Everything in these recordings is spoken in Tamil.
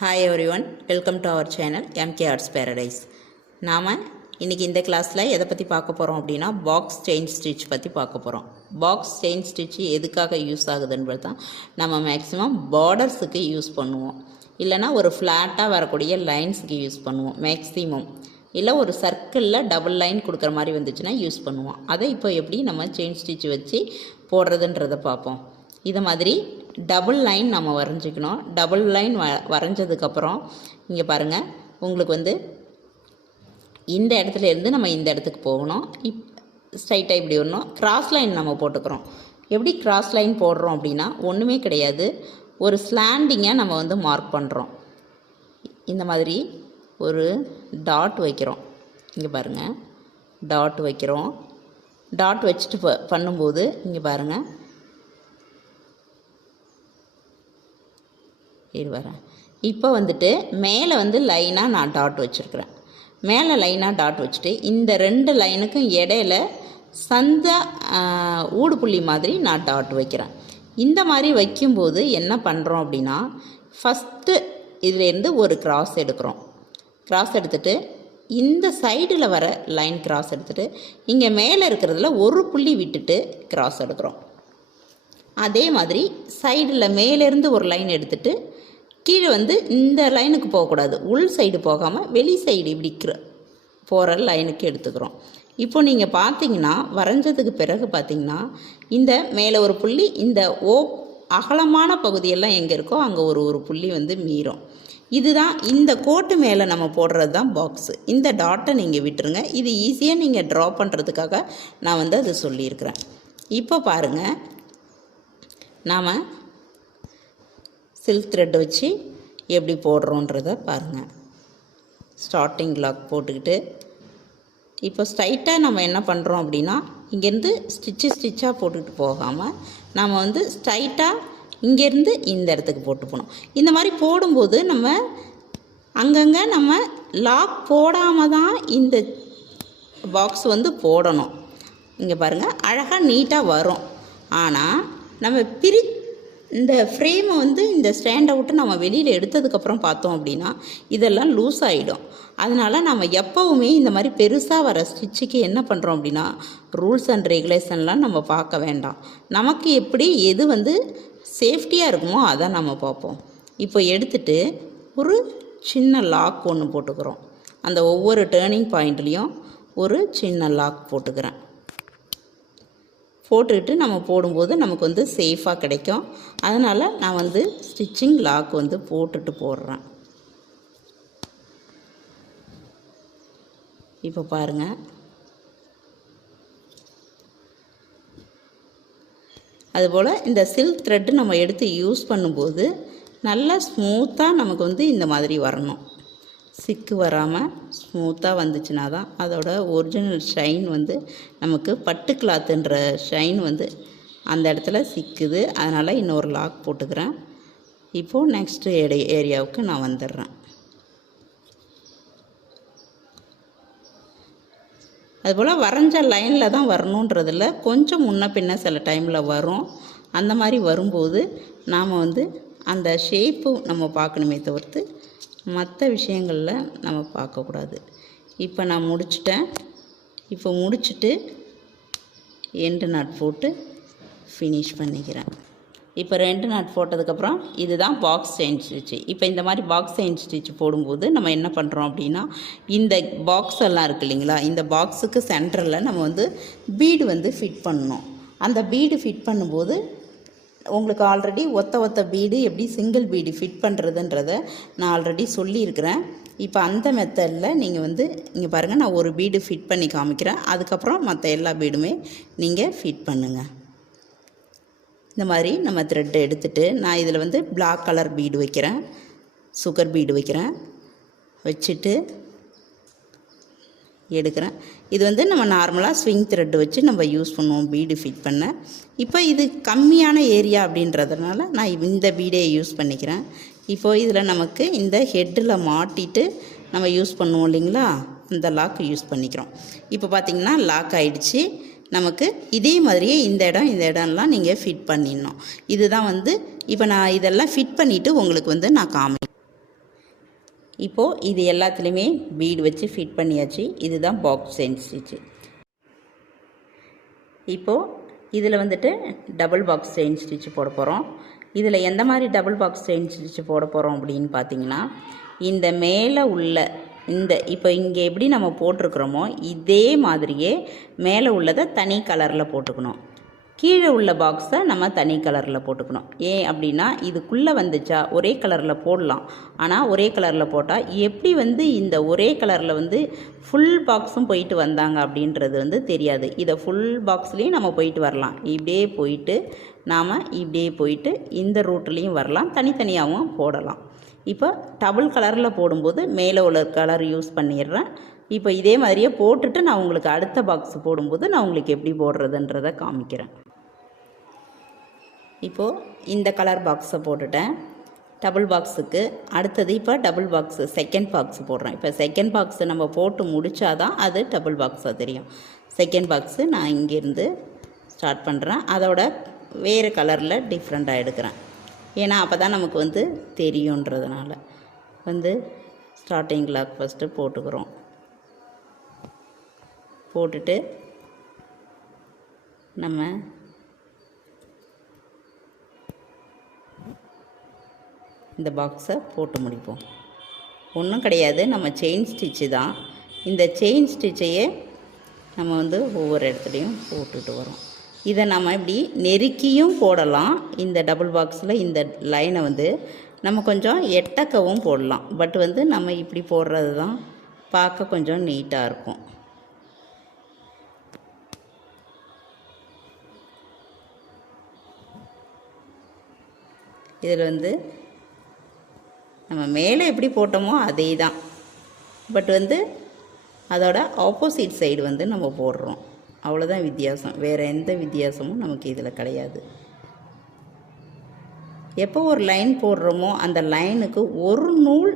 Hi everyone, welcome to our channel MK Arts Paradise. நாம இன்னைக்கு இந்த கிளாஸ்ல எதை பத்தி பார்க்க போறோம் அப்படினா பாக்ஸ் செயின் ஸ்டிட்ச் பத்தி பார்க்க போறோம். பாக்ஸ் செயின் ஸ்டிட்ச் எதுக்காக யூஸ் ஆகுதுன்றது தான் நம்ம மேக்ஸिमम பார்டர்ஸ்க்கு யூஸ் பண்ணுவோம். இல்லனா ஒரு ஃப்ளாட்டா வரக்கூடிய லைன்ஸ்க்கு யூஸ் பண்ணுவோம் மேக்ஸिमम. இல்ல ஒரு சர்க்கிள்ல டபுள் லைன் கொடுக்கிற மாதிரி வந்துச்சுனா யூஸ் பண்ணுவோம். அதை இப்போ எப்படி நம்ம செயின் ஸ்டிட்ச் வச்சு போடுறதுன்றதை பார்ப்போம். இத மாதிரி டபுள் லைன் நம்ம வரைஞ்சிக்கணும். டபுள் லைன் வரைஞ்சதுக்கப்புறம் இங்கே பாருங்கள், உங்களுக்கு வந்து இந்த இடத்துல இருந்து நம்ம இந்த இடத்துக்கு போகணும். ஸ்ட்ரைட்டாக இப்படி வரணும். கிராஸ் லைன் நம்ம போட்டுக்கிறோம். எப்படி கிராஸ் லைன் போடுறோம் அப்படின்னா ஒன்றுமே கிடையாது, ஒரு ஸ்லாண்டிங்கை நம்ம வந்து மார்க் பண்ணுறோம். இந்த மாதிரி ஒரு டாட் வைக்கிறோம். இங்கே பாருங்கள், டாட் வைக்கிறோம். டாட் வச்சுட்டு பண்ணும்போது இங்கே பாருங்கள், இது வரேன். இப்போ வந்துட்டு மேலே வந்து லைனாக நான் டாட் வச்சுருக்கிறேன். மேலே லைனாக டாட் வச்சுட்டு இந்த ரெண்டு லைனுக்கும் இடையில சந்த ஊடுபுள்ளி மாதிரி நான் டாட் வைக்கிறேன். இந்த மாதிரி வைக்கும்போது என்ன பண்ணுறோம் அப்படின்னா, ஃபஸ்ட்டு இதுலேருந்து ஒரு கிராஸ் எடுக்கிறோம். கிராஸ் எடுத்துகிட்டு இந்த சைடில் வர லைன் கிராஸ் எடுத்துகிட்டு இங்கே மேலே இருக்கிறதுல ஒரு புள்ளி விட்டுட்டு கிராஸ் எடுக்கிறோம். அதே மாதிரி சைடில் மேலேருந்து ஒரு லைன் எடுத்துகிட்டு கீழே வந்து இந்த லைனுக்கு போகக்கூடாது, உள் சைடு போகாமல் வெளி சைடு இப்படி போகிற லைனுக்கு எடுத்துக்கிறோம். இப்போ நீங்கள் பார்த்தீங்கன்னா வரைஞ்சதுக்கு பிறகு பார்த்தீங்கன்னா இந்த மேலே ஒரு புள்ளி, இந்த அகலமான பகுதியெல்லாம் எங்கே இருக்கோ அங்கே ஒரு புள்ளி வந்து மீறும். இதுதான் இந்த கோட்டு மேலே நம்ம போடுறது தான் பாக்ஸு. இந்த டாட்டை நீங்கள் விட்டுருங்க. இது ஈஸியாக நீங்கள் ட்ரா பண்ணுறதுக்காக நான் வந்து அதை சொல்லியிருக்கிறேன். இப்போ பாருங்கள், நாம் சில்க் த்ரெட் வச்சு எப்படி போடுறோன்றதை பாருங்கள். ஸ்டார்டிங் லாக் போட்டுக்கிட்டு இப்போ ஸ்ட்ரைட்டாக நம்ம என்ன பண்ணுறோம் அப்படின்னா, இங்கேருந்து ஸ்டிச்சாக போட்டுக்கிட்டு போகாமல் நம்ம வந்து ஸ்ட்ரைட்டாக இங்கேருந்து இந்த இடத்துக்கு போட்டு போகணும். இந்த மாதிரி போடும்போது நம்ம அங்கங்கே நம்ம லாக் போடாமல் தான் இந்த பாக்ஸ் வந்து போடணும். இங்கே பாருங்கள், அழகாக நீட்டாக வரும். ஆனால் நம்ம இந்த ஃப்ரேமை வந்து இந்த ஸ்டாண்டை விட்டு நம்ம வெளியில் எடுத்ததுக்கப்புறம் பார்த்தோம் அப்படின்னா இதெல்லாம் லூஸ் ஆகிடும். அதனால் நம்ம எப்போவுமே இந்த மாதிரி பெருசாக வர ஸ்டிச்சுக்கு என்ன பண்ணுறோம் அப்படின்னா, ரூல்ஸ் அண்ட் ரெகுலேஷன்லாம் நம்ம பார்க்க வேண்டாம். நமக்கு எப்படி எது வந்து சேஃப்டியாக இருக்குமோ அதை நம்ம பார்ப்போம். இப்போ எடுத்துகிட்டு ஒரு சின்ன லாக் ஒன்று போட்டுக்கிறோம். அந்த ஒவ்வொரு டேர்னிங் பாயிண்ட்லேயும் ஒரு சின்ன லாக் போட்டுக்கிறேன். போட்டுக்கிட்டு நம்ம போடும்போது நமக்கு வந்து சேஃபாக கிடைக்கும். அதனால் நான் வந்து ஸ்டிச்சிங் லாக் வந்து போட்டுட்டு போடுறேன். இப்போ பாருங்கள், அதுபோல் இந்த சில்க் த்ரெட்டு நம்ம எடுத்து யூஸ் பண்ணும்போது நல்லா ஸ்மூத்தாக நமக்கு வந்து இந்த மாதிரி வரணும். சிக்கு வராமல் ஸ்மூத்தாக வந்துச்சுன்னா தான் அதோட ஒரிஜினல் ஷைன் வந்து நமக்கு பட்டு கிளாத்துன்ற ஷைன் வந்து அந்த இடத்துல சிக்குது. அதனால் இன்னொரு லாக் போட்டுக்கிறேன். இப்போது நெக்ஸ்ட்டு ஏரியாவுக்கு நான் வந்துடுறேன். அதுபோல் வரைஞ்ச லைனில் தான் வரணுன்றதில்ல, கொஞ்சம் முன்ன பின்ன சில டைமில் வரும். அந்த மாதிரி வரும்போது நாம் வந்து அந்த ஷேப்பு நம்ம பார்க்கணுமே தவிர்த்து மற்ற விஷயங்களில் நம்ம பார்க்கக்கூடாது. இப்போ நான் முடிச்சிட்டேன். இப்போ முடிச்சுட்டு எண்டு நாட் போட்டு ஃபினிஷ் பண்ணிக்கிறேன். இப்போ 2 நாட் போட்டதுக்கப்புறம் இதுதான் பாக்ஸ் செயின் ஸ்டிச்சு. இப்போ இந்த மாதிரி பாக்ஸ் செயின் ஸ்டிச் போடும்போது நம்ம என்ன பண்ணுறோம் அப்படின்னா, இந்த பாக்ஸ் எல்லாம் இருக்குது இல்லைங்களா, இந்த பாக்ஸுக்கு சென்டரில் நம்ம வந்து பீடு வந்து ஃபிட் பண்ணணும். அந்த பீடு ஃபிட் பண்ணும்போது உங்களுக்கு ஆல்ரெடி ஒத்த பீடு எப்படி சிங்கிள் பீடு ஃபிட் பண்ணுறதுன்றதை நான் ஆல்ரெடி சொல்லியிருக்கிறேன். இப்போ அந்த மெத்தடில் நீங்கள் வந்து இங்கே பாருங்கள், நான் ஒரு பீடு ஃபிட் பண்ணி காமிக்கிறேன். அதுக்கப்புறம் மற்ற எல்லா பீடுமே நீங்கள் ஃபிட் பண்ணுங்கள். இந்த மாதிரி நம்ம த்ரெட்டை எடுத்துகிட்டு நான் இதில் வந்து பிளாக் கலர் பீடு வைக்கிறேன், சுகர் பீடு வைக்கிறேன், வச்சுட்டு எடுக்கிறேன். இது வந்து நம்ம நார்மலாக ஸ்விங் த்ரெட் வச்சு நம்ம யூஸ் பண்ணுவோம் பீடு ஃபிட் பண்ண. இப்போ இது கம்மியான ஏரியா அப்படின்றதுனால நான் இந்த பீடே யூஸ் பண்ணிக்கிறேன். இப்போது இதில் நமக்கு இந்த ஹெட்டில் மாட்டிட்டு நம்ம யூஸ் பண்ணுவோம் இல்லைங்களா, அந்த லாக் யூஸ் பண்ணிக்கிறோம். இப்போ பார்த்திங்கன்னா லாக் ஆகிடுச்சு. நமக்கு இதே மாதிரியே இந்த இடம்லாம் நீங்கள் ஃபிட் பண்ணிடணும். இதுதான் வந்து இப்போ நான் இதெல்லாம் ஃபிட் பண்ணிவிட்டு உங்களுக்கு வந்து நான் இப்போது இது எல்லாத்துலேயுமே பீடு வச்சு ஃபிட் பண்ணியாச்சு. இதுதான் பாக்ஸ் செயின் ஸ்டிச்சு. இப்போது இதில் வந்துட்டு டபுள் பாக்ஸ் செயின் ஸ்டிச்சு போட போகிறோம். இதில் எந்த மாதிரி டபுள் பாக்ஸ் செயின் ஸ்டிச்சு போட போகிறோம் அப்படின்னு பார்த்தீங்கன்னா, இந்த மேலே உள்ள இப்போ இங்கே எப்படி நம்ம போட்டிருக்கிறோமோ இதே மாதிரியே மேலே உள்ளதை தனி கலரில் போட்டுக்கணும். கீழே உள்ள பாக்ஸை நம்ம தனி கலரில் போட்டுக்கணும். ஏன் அப்படின்னா இதுக்குள்ளே வந்துச்சா ஒரே கலரில் போடலாம். ஆனால் ஒரே கலரில் போட்டால் எப்படி இந்த ஒரே கலரில் ஃபுல் பாக்ஸும் போயிட்டு வந்தாங்க அப்படின்றது தெரியாது. இதை ஃபுல் பாக்ஸ்லேயும் நம்ம போயிட்டு வரலாம். இப்படியே போயிட்டு நாம் இப்படியே போயிட்டு இந்த ரூட்லேயும் வரலாம், தனித்தனியாகவும் போடலாம். இப்போ டபுள் கலரில் போடும்போது மேலே உள்ள கலர் யூஸ் பண்ணிடுறேன். இப்போ இதே மாதிரியே போட்டுட்டு நான் உங்களுக்கு அடுத்த பாக்ஸ் போடும்போது நான் உங்களுக்கு எப்படி போடுறதுன்றதை காமிக்கிறேன். இப்போது இந்த கலர் பாக்ஸை போட்டுட்டேன் டபுள் பாக்ஸுக்கு. அடுத்தது இப்போ டபுள் பாக்ஸு செகண்ட் பாக்ஸ் போடுறேன். இப்போ செகண்ட் பாக்ஸு நம்ம போட்டு முடித்தாதான் அது டபுள் பாக்ஸாக தெரியும். செகண்ட் பாக்ஸு நான் இங்கேருந்து ஸ்டார்ட் பண்ணுறேன். அதோட வேறு கலரில் டிஃப்ரெண்ட்டாக எடுக்கிறேன். ஏன்னா அப்போ தான் நமக்கு தெரியுன்றதுனால ஸ்டார்டிங் லாக் ஃபஸ்ட்டு போட்டுக்கிறோம். போட்டுட்டு நம்ம இந்த பாக்ஸை போட்டு முடிப்போம். ஒன்றும் கிடையாது, நம்ம செயின் ஸ்டிச்சு தான். இந்த செயின் ஸ்டிச்சையே நம்ம ஒவ்வொரு இடத்துலையும் போட்டுட்டு வரோம். இதை நம்ம இப்படி நெருக்கியும் போடலாம். இந்த டபுள் பாக்ஸில் இந்த லைனை நம்ம கொஞ்சம் எட்டக்கவும் போடலாம். பட் நம்ம இப்படி போடுறது தான் பார்க்க கொஞ்சம் நீட்டாக இருக்கும். இதில் நம்ம மேலே எப்படி போட்டோமோ அதே தான். பட் அதோட ஆப்போசிட் சைடு நம்ம போடுறோம். அவ்வளோதான் வித்தியாசம். வேறு எந்த வித்தியாசமும் நமக்கு இதில் கிடையாது. எப்போ ஒரு லைன் போடுறோமோ அந்த லைனுக்கு ஒரு நூல்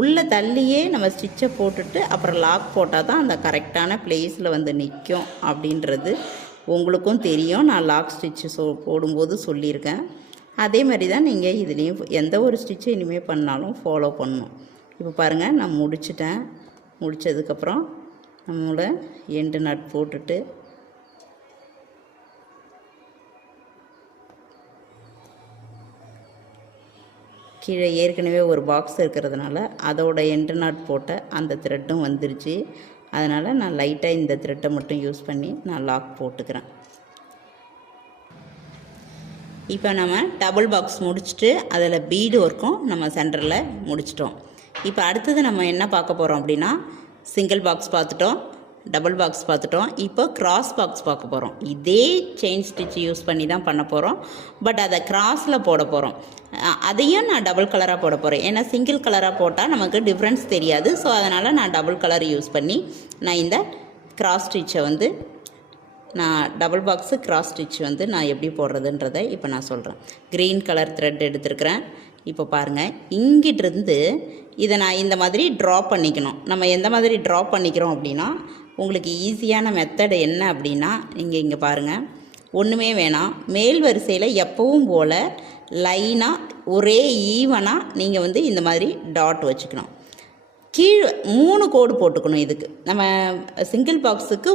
உள்ளே தள்ளியே நம்ம ஸ்டிச்சை போட்டுட்டு அப்புறம் லாக் போட்டால் தான் அந்த கரெக்டான பிளேஸில் நிற்கும் அப்படின்றது உங்களுக்கும் தெரியும். நான் லாக் ஸ்டிச்சு போடும்போது சொல்லியிருக்கேன். அதே மாதிரி தான் நீங்கள் இதுலேயும் எந்த ஒரு ஸ்டிச்சை இனிமேல் பண்ணாலும் ஃபாலோ பண்ணணும். இப்போ பாருங்கள், நான் முடிச்சிட்டேன். முடித்ததுக்கப்புறம் நம்மளோட எண்டு நட் போட்டுட்டு கீழே ஏற்கனவே ஒரு பாக்ஸ் இருக்கிறதுனால அதோட எண்டு நாட் போட்ட அந்த த்ரெட்டும் வந்துருச்சு. அதனால் நான் லைட்டாக இந்த த்ரெட்டை மட்டும் யூஸ் பண்ணி நான் லாக் போட்டுக்கிறேன். இப்போ நம்ம டபுள் பாக்ஸ் முடிச்சுட்டு அதில் பீடு ஒர்க்கும் நம்ம சென்டரில் முடிச்சிட்டோம். இப்போ அடுத்தது நம்ம என்ன பார்க்க போகிறோம் அப்படின்னா, சிங்கிள் பாக்ஸ் பார்த்துட்டோம், டபுள் பாக்ஸ் பார்த்துட்டோம். இப்போ கிராஸ் பாக்ஸ் பார்க்க போகிறோம். இதே செயின் ஸ்டிச் யூஸ் பண்ணி தான் பண்ண போகிறோம். பட் அதை கிராஸில் போட போகிறோம். அதையும் நான் டபுள் கலராக போட போகிறேன். ஏன்னா சிங்கிள் கலராக போட்டால் நமக்கு டிஃப்ரென்ஸ் தெரியாது. ஸோ அதனால் நான் டபுள் கலர் யூஸ் பண்ணி நான் இந்த கிராஸ் ஸ்டிச்சை நான் டபுள் பாக்ஸு கிராஸ் ஸ்டிச் நான் எப்படி போடுறதுன்றதை இப்போ நான் சொல்கிறேன். க்ரீன் கலர் த்ரெட் எடுத்துருக்கிறேன். இப்போ பாருங்கள், இங்கிட்டிருந்து இதை நான் இந்த மாதிரி ட்ரா பண்ணிக்கணும். நம்ம எந்த மாதிரி ட்ரா பண்ணிக்கிறோம் அப்படின்னா, உங்களுக்கு ஈஸியான மெத்தடு என்ன அப்படின்னா, இங்கே பாருங்கள், ஒன்றுமே வேணாம். மேல் வரிசையில் எப்பவும் போல் லைனாக ஒரே ஈவனாக நீங்கள் இந்த மாதிரி டாட் வச்சுக்கணும். கீழே 3 கோடு போட்டுக்கணும். இதுக்கு நம்ம சிங்கிள் பாக்ஸுக்கு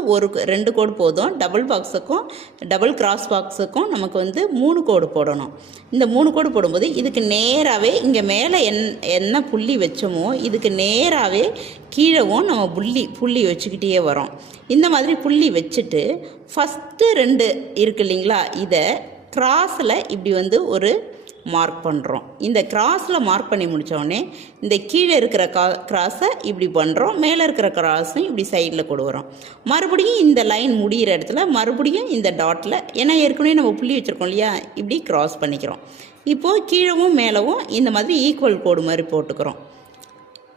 2 கோடு போதும். டபுள் பாக்ஸுக்கும் டபுள் கிராஸ் பாக்ஸுக்கும் நமக்கு 3 கோடு போடணும். இந்த 3 கோடு போடும்போது இதுக்கு நேராகவே இங்கே மேலே என்ன புள்ளி வச்சோமோ இதுக்கு நேராகவே கீழவும் நம்ம புள்ளி வச்சுக்கிட்டே வரோம். இந்த மாதிரி புள்ளி வச்சுட்டு ஃபஸ்ட்டு 2 இருக்கு இல்லைங்களா, இதை கிராஸில் இப்படி ஒரு மார்க் பண்ணுறோம். இந்த கிராஸில் மார்க் பண்ணி முடித்தோடனே இந்த கீழே இருக்கிற கிராஸை இப்படி பண்ணுறோம், மேலே இருக்கிற கிராஸும் இப்படி சைடில் கொண்டு வரோம். மறுபடியும் இந்த லைன் முடிகிற இடத்துல மறுபடியும் இந்த டாட்டில், ஏன்னா ஏற்கனவே நம்ம புள்ளி வச்சுருக்கோம் இல்லையா, இப்படி கிராஸ் பண்ணிக்கிறோம். இப்போது கீழவும் மேலவும் இந்த மாதிரி ஈக்குவல் கோடு மாதிரி போட்டுக்கிறோம்.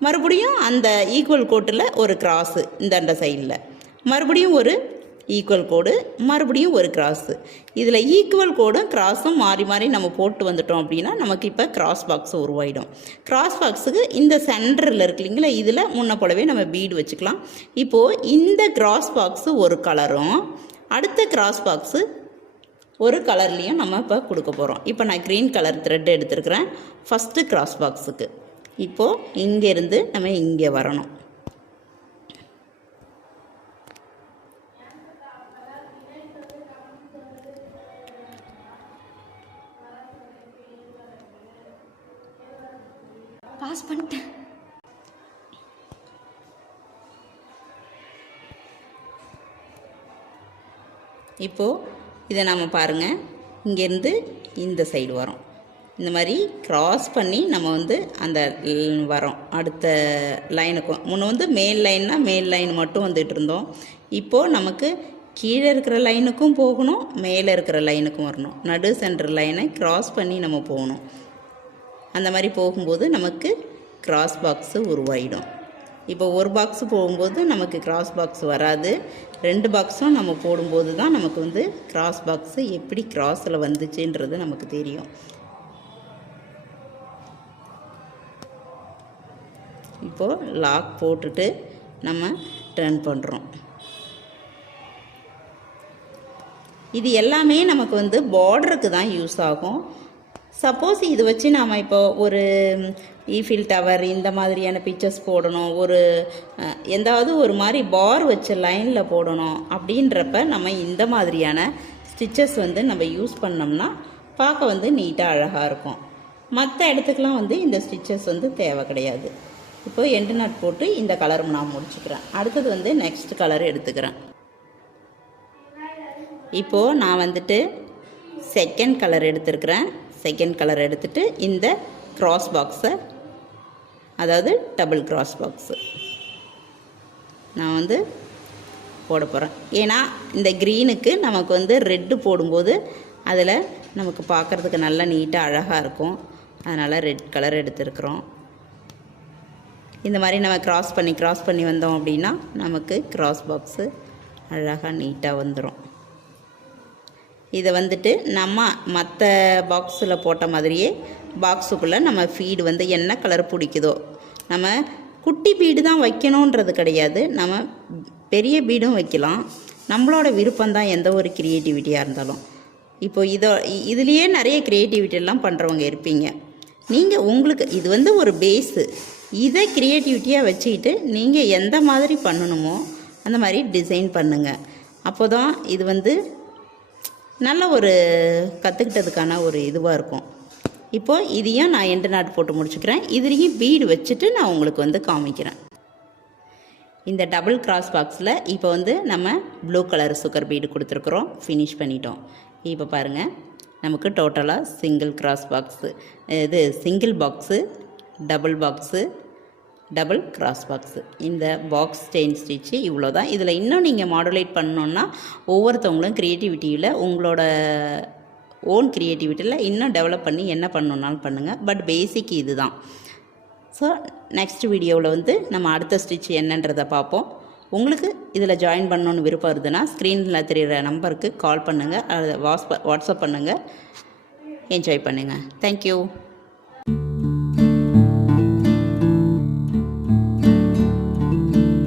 மறுபடியும் அந்த ஈக்குவல் கோட்டில் ஒரு கிராஸு இந்த சைடில், மறுபடியும் ஒரு ஈக்குவல் கோடு, மறுபடியும் ஒரு கிராஸு. இதில் ஈக்குவல் கோடும் கிராஸும் மாறி மாறி நம்ம போட்டு வந்துட்டோம் அப்படின்னா நமக்கு இப்போ கிராஸ் பாக்ஸ் உருவாயிடும். கிராஸ் பாக்ஸுக்கு இந்த சென்டரில் இருக்கு இல்லைங்களா, இதில் முன்ன போலவே நம்ம பீடு வச்சுக்கலாம். இப்போது இந்த கிராஸ் பாக்ஸு ஒரு கலரும் அடுத்த கிராஸ் பாக்ஸு ஒரு கலர்லேயும் நம்ம இப்போ கொடுக்க போகிறோம். இப்போ நான் க்ரீன் கலர் த்ரெட் எடுத்துருக்கிறேன் ஃபஸ்ட்டு கிராஸ் பாக்ஸுக்கு. இப்போது இங்கேருந்து நம்ம இங்கே வரணும். பாஸ் பண்ணிட்டேன். இப்போது இதை நம்ம பாருங்கள், இங்கேருந்து இந்த சைடு வரோம். இந்த மாதிரி க்ராஸ் பண்ணி நம்ம வந்து அந்த வரோம் அடுத்த லைனுக்கும். முன்னே வந்து மேல் லைன்னா மேல் லைன் மட்டும் வந்துட்டு இருந்தோம். இப்போது நமக்கு கீழே இருக்கிற லைனுக்கும் போகணும், மேலே இருக்கிற லைனுக்கும் வரணும். நடு சென்டர் லைனை க்ராஸ் பண்ணி நம்ம போகணும். அந்த மாதிரி போகும்போது நமக்கு கிராஸ் பாக்ஸு உருவாயிடும். இப்போ ஒரு பாக்ஸு போகும்போது நமக்கு கிராஸ் பாக்ஸ் வராது. 2 பாக்ஸும் நம்ம போடும்போது தான் நமக்கு வந்து கிராஸ் பாக்ஸு எப்படி கிராஸில் வந்துச்சுன்றது நமக்கு தெரியும். இப்போது லாக் போட்டுட்டு நம்ம டர்ன் பண்ணுறோம். இது எல்லாமே நமக்கு வந்து பார்டருக்கு தான் யூஸ் ஆகும். சப்போஸ் இது வச்சு நாம் இப்போ ஒரு ஈஃபில் டவர் இந்த மாதிரியான பிக்சர்ஸ் போடணும், ஒரு எந்தாவது ஒரு மாதிரி பார் வச்ச லைனில் போடணும் அப்படின்றப்ப நம்ம இந்த மாதிரியான ஸ்டிச்சஸ் வந்து நம்ம யூஸ் பண்ணோம்னா பார்க்க வந்து நீட்டாக அழகாக இருக்கும். மற்ற இடத்துக்கெலாம் வந்து இந்த ஸ்டிச்சஸ் வந்து தேவை கிடையாது. இப்போது எண்டு நாட் போட்டு இந்த கலர் நான் முடிச்சுக்கிறேன். அடுத்தது வந்து நெக்ஸ்ட் கலர் எடுத்துக்கிறேன். இப்போது நான் வந்துட்டு செகண்ட் கலர் எடுத்துருக்கிறேன். செகண்ட் கலர் எடுத்துகிட்டு இந்த கிராஸ் பாக்ஸை, அதாவது டபுள் கிராஸ் பாக்ஸு நான் வந்து போட போகிறேன். ஏன்னா இந்த க்ரீனுக்கு நமக்கு வந்து ரெட்டு போடும்போது அதில் நமக்கு பார்க்குறதுக்கு நல்லா நீட்டாக அழகாக இருக்கும். அதனால் ரெட் கலர் எடுத்துருக்குறோம். இந்த மாதிரி நம்ம கிராஸ் பண்ணி வந்தோம் அப்படின்னா நமக்கு கிராஸ் பாக்ஸு அழகாக நீட்டாக வந்துடும். இதை வந்துட்டு நம்ம மற்ற பாக்ஸில் போட்ட மாதிரியே பாக்ஸுக்குள்ளே நம்ம ஃபீடு வந்து என்ன கலர் பிடிக்குதோ, நம்ம குட்டி பீடு தான் வைக்கணுன்றது கிடையாது, நம்ம பெரிய பீடும் வைக்கலாம். நம்மளோட விருப்பம்தான் எந்த ஒரு க்ரியேட்டிவிட்டியாக இருந்தாலும். இப்போது இதுலேயே நிறைய க்ரியேட்டிவிட்டியெல்லாம் பண்ணுறவங்க இருப்பீங்க. நீங்கள் உங்களுக்கு இது வந்து ஒரு பேஸு, இதை க்ரியேட்டிவிட்டியாக வச்சுக்கிட்டு நீங்கள் எந்த மாதிரி பண்ணணுமோ அந்த மாதிரி டிசைன் பண்ணுங்கள். அப்போ தான் இது வந்து நல்ல ஒரு கற்றுக்கிட்டதுக்கான ஒரு இதுவாக இருக்கும். இப்போது இதையும் நான் எண்டு நாட் போட்டு முடிச்சுக்கிறேன். இதுலேயும் பீடு வச்சுட்டு நான் உங்களுக்கு வந்து காமிக்கிறேன். இந்த டபுள் கிராஸ் பாக்ஸில் இப்போ வந்து நம்ம ப்ளூ கலர் சுகர் பீடு கொடுத்துருக்குறோம், ஃபினிஷ் பண்ணிட்டோம். இப்போ பாருங்கள், நமக்கு டோட்டலாக சிங்கிள் கிராஸ் பாக்ஸு, இது single box, double box, double cross box. இந்த பாக்ஸ் செயின் ஸ்டிச்சு இவ்வளோ தான். இதில் இன்னும் நீங்கள் மாடுலேட் பண்ணணுன்னா ஒவ்வொருத்தவங்களும் க்ரியேட்டிவிட்டியில் உங்களோட ஓன் க்ரியேட்டிவிட்டியில் இன்னும் டெவலப் பண்ணி என்ன பண்ணணுன்னாலும் பண்ணுங்கள். பட் பேசிக் இது தான். ஸோ நெக்ஸ்ட் வீடியோவில் வந்து நம்ம அடுத்த ஸ்டிச் என்னன்றதை பார்ப்போம். உங்களுக்கு இதில் ஜாயின் பண்ணணுன்னு விருப்பம் இருந்ததுன்னா ஸ்க்ரீனில் தெரிகிற நம்பருக்கு கால் பண்ணுங்கள், அதை வாட்ஸ்அப் பண்ணுங்கள். என்ஜாய் பண்ணுங்கள். தேங்க்யூ.